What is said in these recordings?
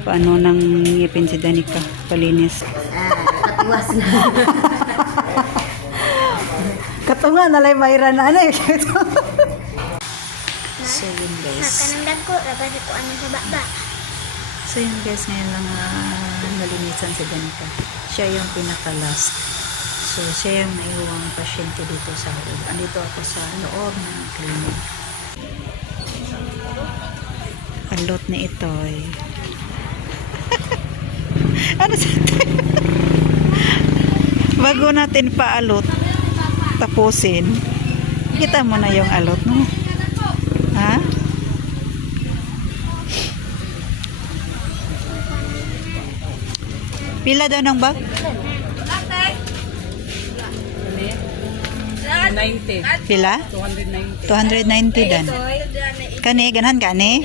Paano nang ngipin si Danica? Palinis. Ah, katuwas na. Katunga, nalay mayra na ano eh. so yun guys. Makanang dagko, rabas ko ano sa baba. So yun guys, ngayon lang uh, nalinisan si Danica. Siya yung pinaka-last. So siya yung naiwang pasyente dito sa loob. Andito ako sa loob ng clinic. Alot ni Itoy. Ano sa Bago natin paalot, tapusin. Kita mo na yung alot mo. Ha? Pila daw ng bag? 90. Pila? 290. 290 dan. Kani, ganahan kani?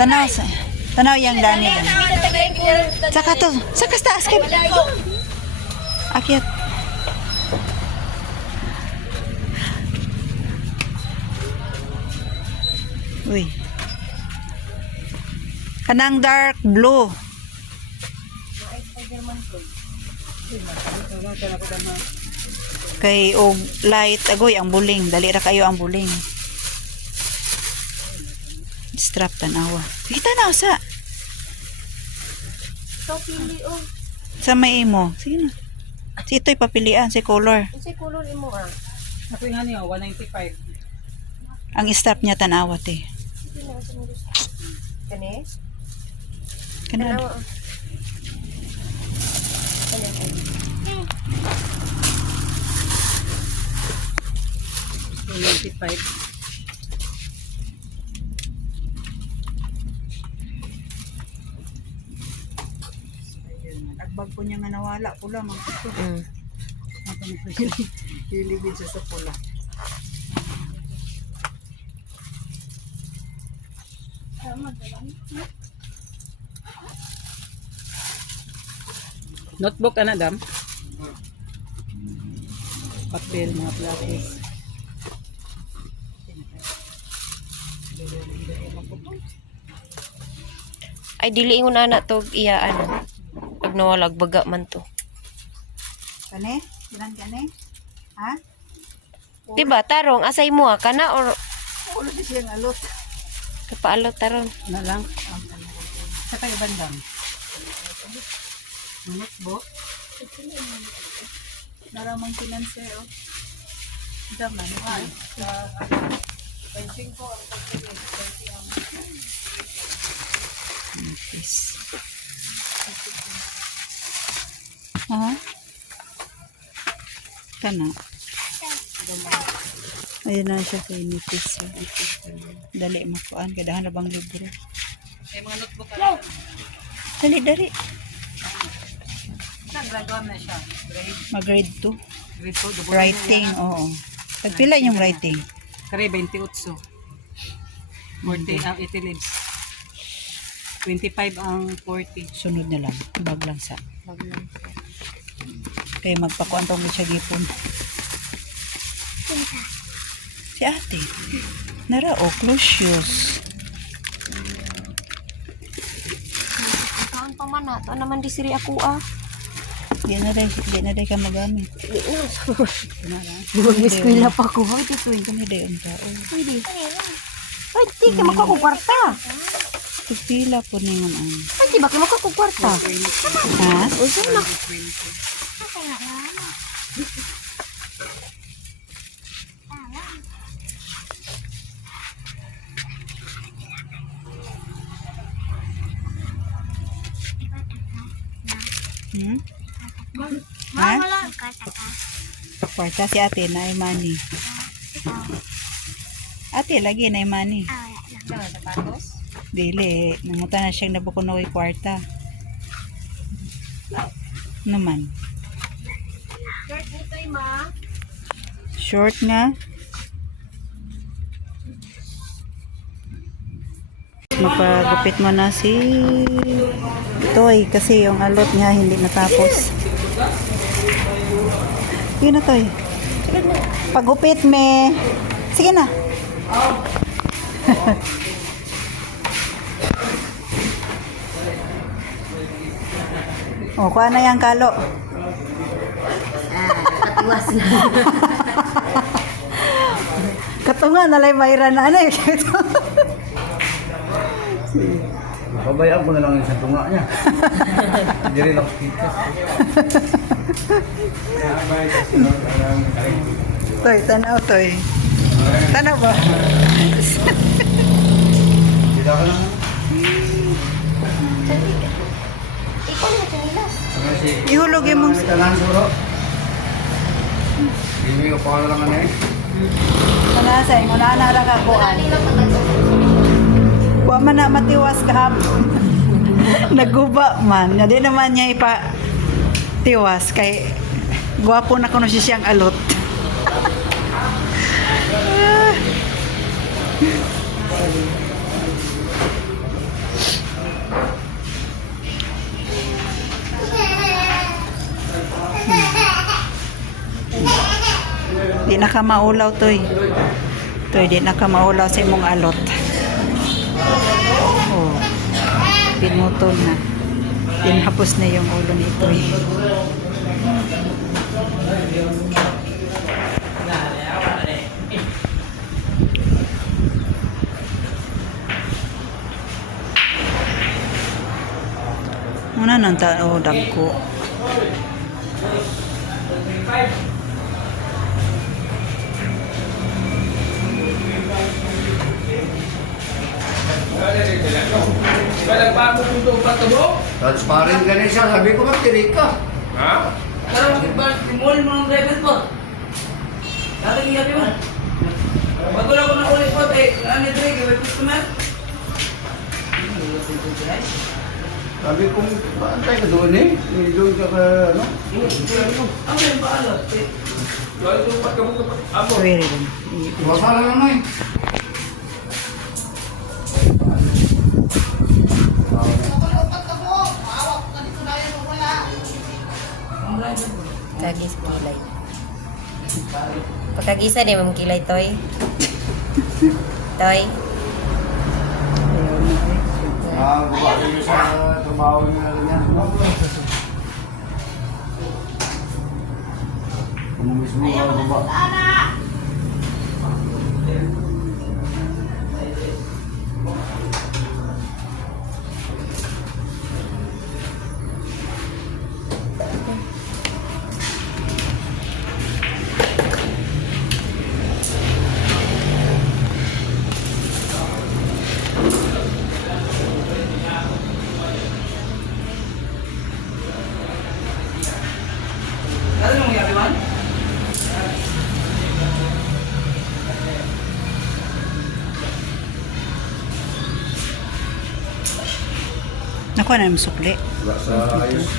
Tanaw sa Tanaw yang dani dan. Saka to, saka sa taas ka. Akyat. Uy. Kanang dark blue. Kay og light agoy ang buling, dali ra kayo ang buling. Strap tanawa. Kita na sa So, pili oh. sa may imo. Sige na. Si ito'y papilian si color. Kasi kulon imo ah. Ako yung ano yun, 195. Ang strap niya tanawa te. Kani? Kana. Tanawa ah. Yung 95. Agbag ko niya nga nawala pula man ito. Mm. Hiligid siya sa pula. Notebook, ano, dam? Papel, mga lapis. Ay, dili ingon na to iya ano. Nawalag, baga man to. Kani? Ilan kani? Ha? Diba, tarong, asay mo ah, kana or Ulo di siyang alot. kapaalot taron. Ano lang? Sa kayo bandang? Notebook. Naramang pinanse oh. Daman. Ha? Nipis. Ha? Kana. Ayun na siya kay nipis. Dali makuan. Kadahan na bang libro. May mga notebook, ano? Dali, dali. Saan, graduate na siya. Grade, Mag-grade 2. grade 2, double Writing, oo. Nagpila yung writing. Kare, 28. 40 ang 80 leaves. 25 ang 40. Sunod na lang. Bag lang sa. Kaya magpakuan tong siya gipon. Si ate. Nara o, close shoes. Saan pa man na? Ito naman di siri ako ah. Di na day, di na day ka magamit. Di na. Di na lang. Mag-eskwela pa ko. Ay, dito. Di na day ang tao. Pwede. Ay, di ka makakukwarta. Pagpila po ni nga ano. Ay, di ba ka makakukwarta? Ha? Uso na. Hmm? Ha? Kwarta si ate na ay money. Ate, lagi na ay money. Ah? Dili, nanguta na siyang nabukunoy kwarta. Naman. Butoy ma. Short nga. Mapagupit mo na si Toy kasi yung alot niya hindi natapos. Yun na Toy. Pagupit me. Sige na. o, oh, kuha na yan, Kalo. Katuwas na. Katunga, nalay mayra na ano eh. Pabayaan ko na lang yung sa tunga niya. Hindi rin ako kita. toy, tanaw, toy. Tanaw ba? Hindi ka lang. Ihulog yung mong... Tanan suro. Hindi ko pa lang ano eh. Manasay, muna na lang ako. Kuha man na matiwas kahapon. Naguba man. Hindi naman niya ipa tiwas kay gwapo na kuno siya siyang alot. Di na ka maulaw, Toy. Toy, di na ka maulaw sa imong alot. Oh. Pinutol na. Pinhapos na yung ulo ni Toy. Muna nang tao dagko. Tapos parang ganun siya. Sabi ko, magtiri ka. Sekarang kita dimulai mau driver po. Kali iya di mana? Bago lang ako na ulit po, eh. Ano dre, gawin customer? Sabi ko, baantay ka doon eh. Eh, Doon ka ka, ano? Ano yung paalat? Eh, Pwede rin. Wasa lang naman eh. Kagis kilay. Pagkagisa di mo kilay, Toy. Toy. Ah, buka rin sa trabaho niya niya. Kung mismo ka Nakuha na yung sukli. Ayos.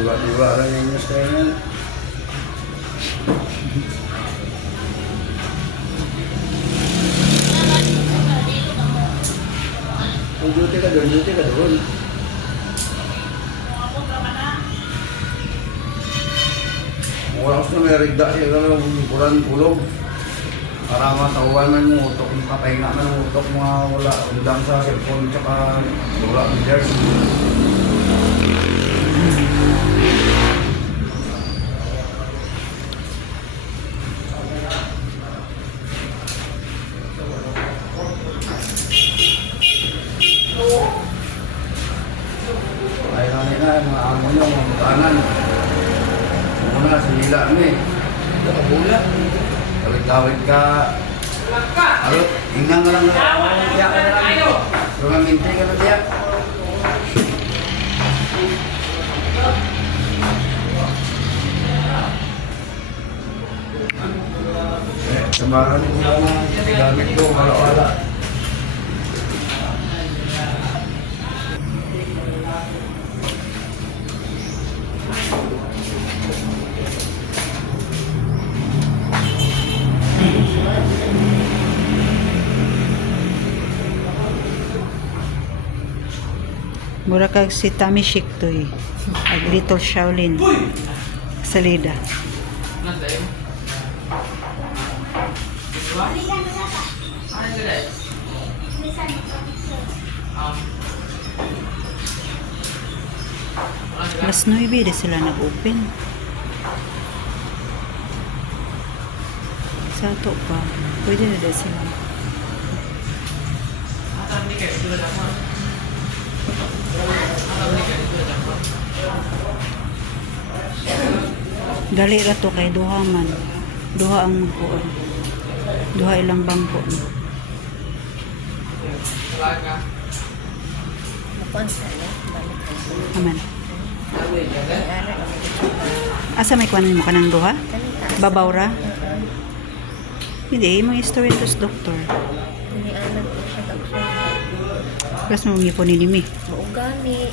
Diba-diba lang yung news kayo yan. Kung duty ka doon, duty ka doon. Wala ko sa may rigda siya ka lang bulan pulog. Para matauhan man mo utok yung kapahinga man mo utok mga wala undang sa cellphone tsaka wala ng jersey. Ay namin na, mga amo nyo, mga mutanan. Muna, sinila kami. Nakabula. Kawit-kawit ka. Alot, ingang ka lang na. Tiyak ka na lang. Rumamintay ka na tiyak. Eh, samahan ko na mga gamit ko, wala-wala. Mura kag si Tami Shik to eh. Ag Little Shaolin. Salida. Alas 9 di sila nag-open. Sa to pa. Pwede na sila. Dali ra to kay duha man. Duha ang magkuon. Duha ilang bangko. Aman. Asa may kuanin mo ka ng duha? Babaw ra? Hindi, mga story to doktor. Ini anak. Plus mo ngipon ni Nimi. Maugani.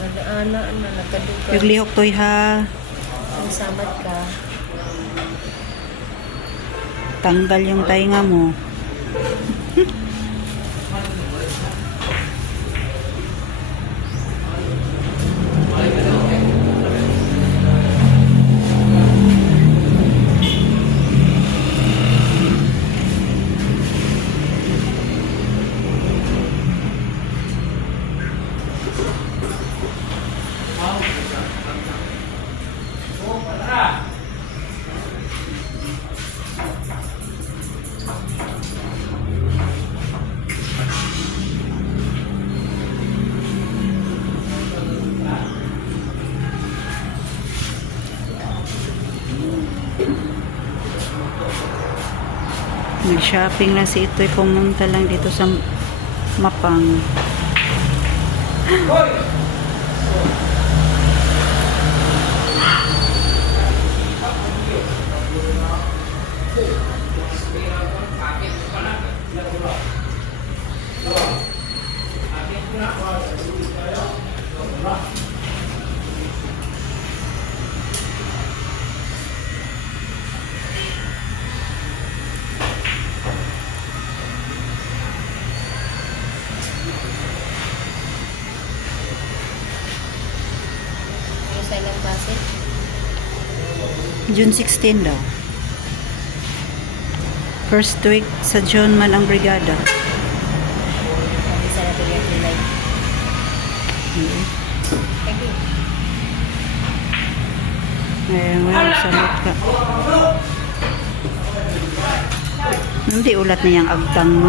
Wala ana na nakaduka. Yung lihok toy ha. Ang samat ka. Tanggal yung tainga mo. Nag-shopping na si Itoy. Pumunta lang dito sa Mapang. June 16 daw. First week sa June man ang brigada. Sabi sa natin yung July. Lagi. Eh, well, salot ka. Hindi ulat niyang agtang mo.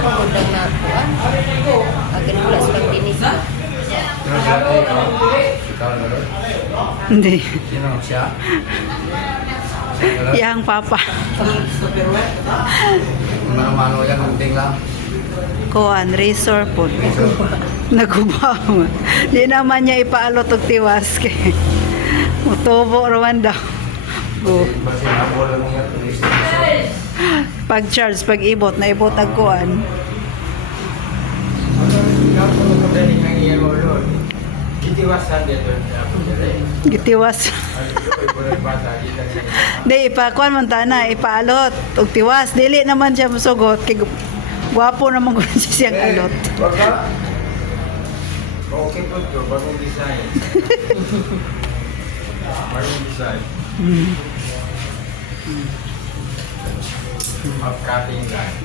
Pagkundang na ako ah. Agad mula sa pagdinis ko. Pero dati, ikaw, ikaw na rin. Hindi. Sino siya? Yang papa. Mano-mano yan, kunting lang. Kuan, razor po. Nagubaw. Di naman niya ipaalot og tiwas kay mutubo raman daw. Yan. Pag charge, pag ibot, na ibot ang kuan. Gitiwas. Di, ipakuan man tana, ipaalot. Og tiwas. Dili naman siya musugot. Kay gwapo naman kung siya siyang alot. Ka. Okay po ito, bagong design. bagong design. Hmm. Half cutting line.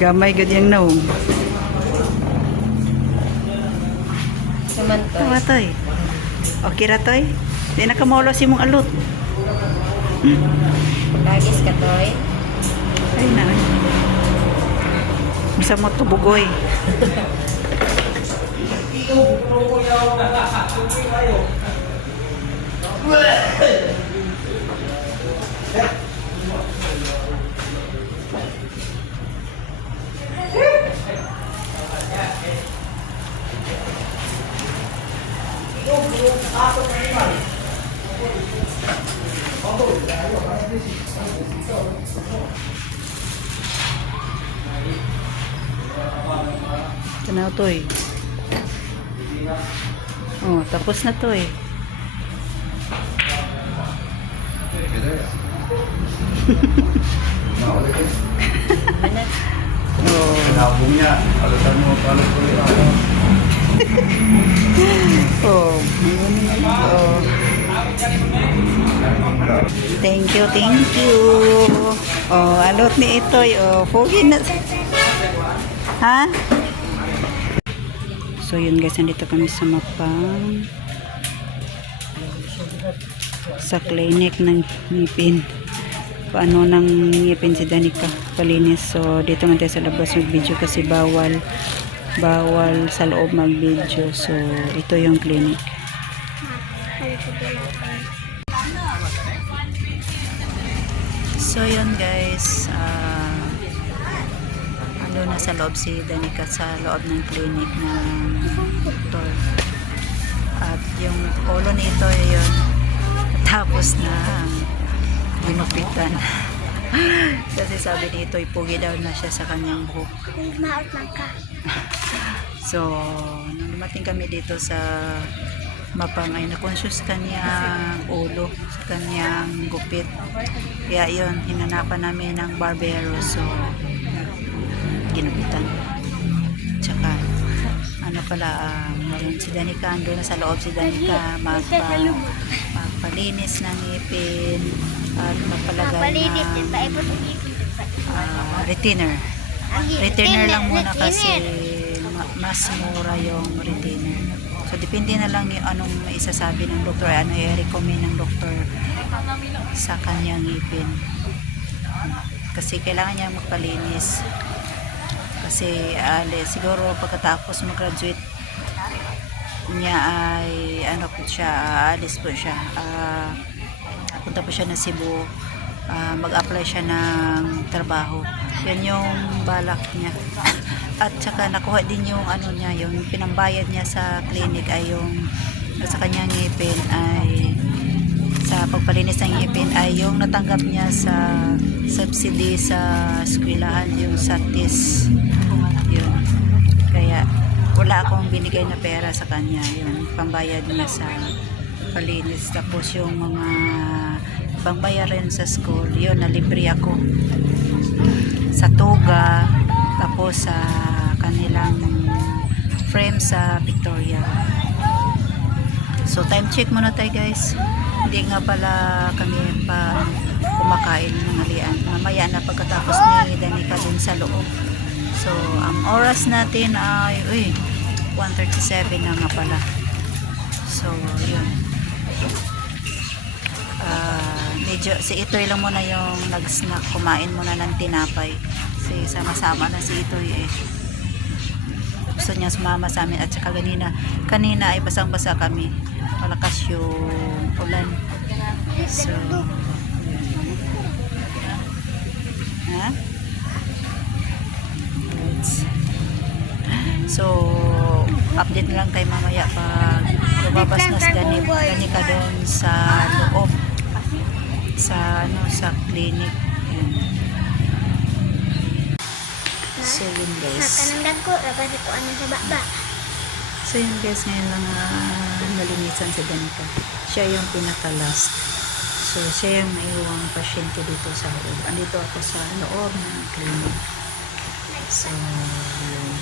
Gamay gud yung naong. Suman to. Tawa toy. Okay ra toy. Di na ka maulo si mong alot. Lagis ka to eh. Ay na. Bisa mo tubugoy. Tanaw toy. Oh, tapos na to eh. Ito yan. Naulit eh. Mana? Oh. Sinabong niya. Alutan mo, palot ko. Oh. Oh. Thank you, thank you. Oh, alot ni Itoy. Oh, pogi na. Ha? So, yun guys, nandito kami sa Mapang. Sa clinic ng ngipin. Paano nang ngipin si Danica palinis. So, dito nga tayo sa labas mag-video kasi bawal bawal sa loob mag-video. So, ito yung clinic. So yun guys, ah ando na sa loob si Danica sa loob ng clinic ng doktor. At yung ulo nito yun, tapos na ginupitan. Kasi sabi nito, ipugi daw na siya sa kanyang buhok. So, nung dumating kami dito sa mapang ay na-conscious kanyang ulo sa kanyang gupit. Kaya yun, hinanapan namin ng barbero. So, ginupitan. Tsaka, ano pala, um, ngayon si Danica, ando na sa loob si Danica, magpa, magpalinis ng ngipin at magpalagay ng ah, retainer. Retainer lang muna kasi ma- mas mura yung retainer. So, depende na lang yung anong isasabi ng doktor, ano i-recommend ng doktor sa kanyang ngipin. Kasi kailangan niya magpalinis. Kasi ali, siguro pagkatapos mag-graduate niya ay ano po siya, aalis po siya. Ah, punta po siya ng Cebu. Ah, mag-apply siya ng trabaho. Yan yung balak niya. At saka nakuha din yung ano niya, yung pinambayad niya sa clinic ay yung sa kanyang ngipin ay sa pagpalinis ng ngipin ay yung natanggap niya sa subsidy sa eskwelahan yung satis yun kaya wala akong binigay na pera sa kanya yung pambayad niya sa palinis tapos yung mga pangbayaran sa school. Yun na libre ako. Sa toga tapos sa kanilang frame sa Victoria. So time check muna tayo guys. Hindi nga pala kami pa kumakain ng halian mamaya na pagkatapos ni Danica dun sa loob. So ang oras natin ay uy 1.37 na nga pala. So yun. Ah, medyo si Itoy lang muna yung nag-snack. Kumain muna ng tinapay. Kasi sama-sama na si Itoy eh. Gusto niya sumama sa amin. At saka kanina kanina ay basang-basa kami. Malakas yung ulan. So ha? So update lang tayo mamaya pag lumabas na si Dani, Dani ka doon sa loob sa ano sa clinic Yun. so yun guys ko, labas ito ano sa baba. So yun guys, ngayon lang uh, nalinisan si Danica. Siya yung pinaka-last. So siya yung naiwang pasyente dito sa loob. Andito ako sa loob ng clinic. So, yun.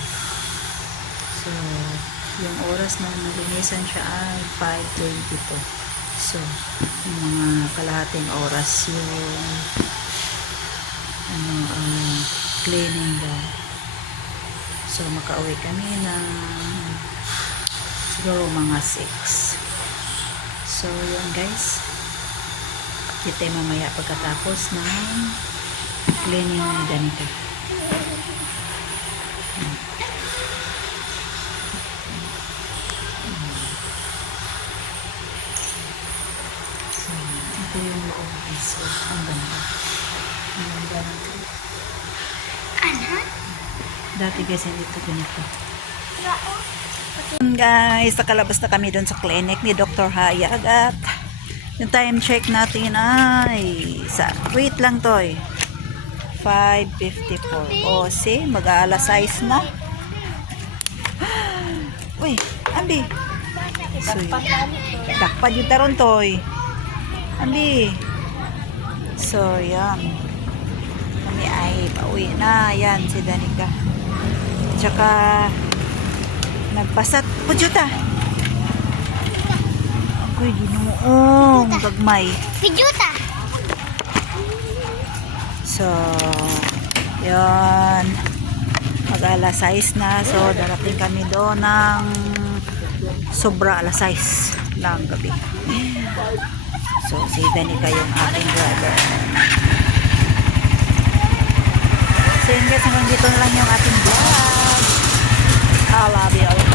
So, yung oras na nalinisan siya ay 5.22. So, mga kalahating oras yung ano, um, cleaning daw. So, makauwi kami ng siguro mga 6. So, yun guys. Kita mamaya pagkatapos ng cleaning ni Danica. So, ito yung loob guys. So, ang ganda. Ang ganda ng Dati guys, hindi ito ganito. Guys, nakalabas na kami doon sa clinic ni Dr. Hayag at yung time check natin ay sa wait lang to eh. 5.54 o see, mag-aalas 6 na uy, Ambi so, dakpad yung taron to Ambi so yan kami ay pauwi na yan si Danica tsaka nagpasat pujuta ako'y ginuong gagmay Pijuta! So, yun. Mag alas 6 na. So, darating kami doon ng sobra alas 6 ng gabi. So, si Danica yung aking driver. So, yun guys, hanggang dito na lang yung ating vlog. I love you.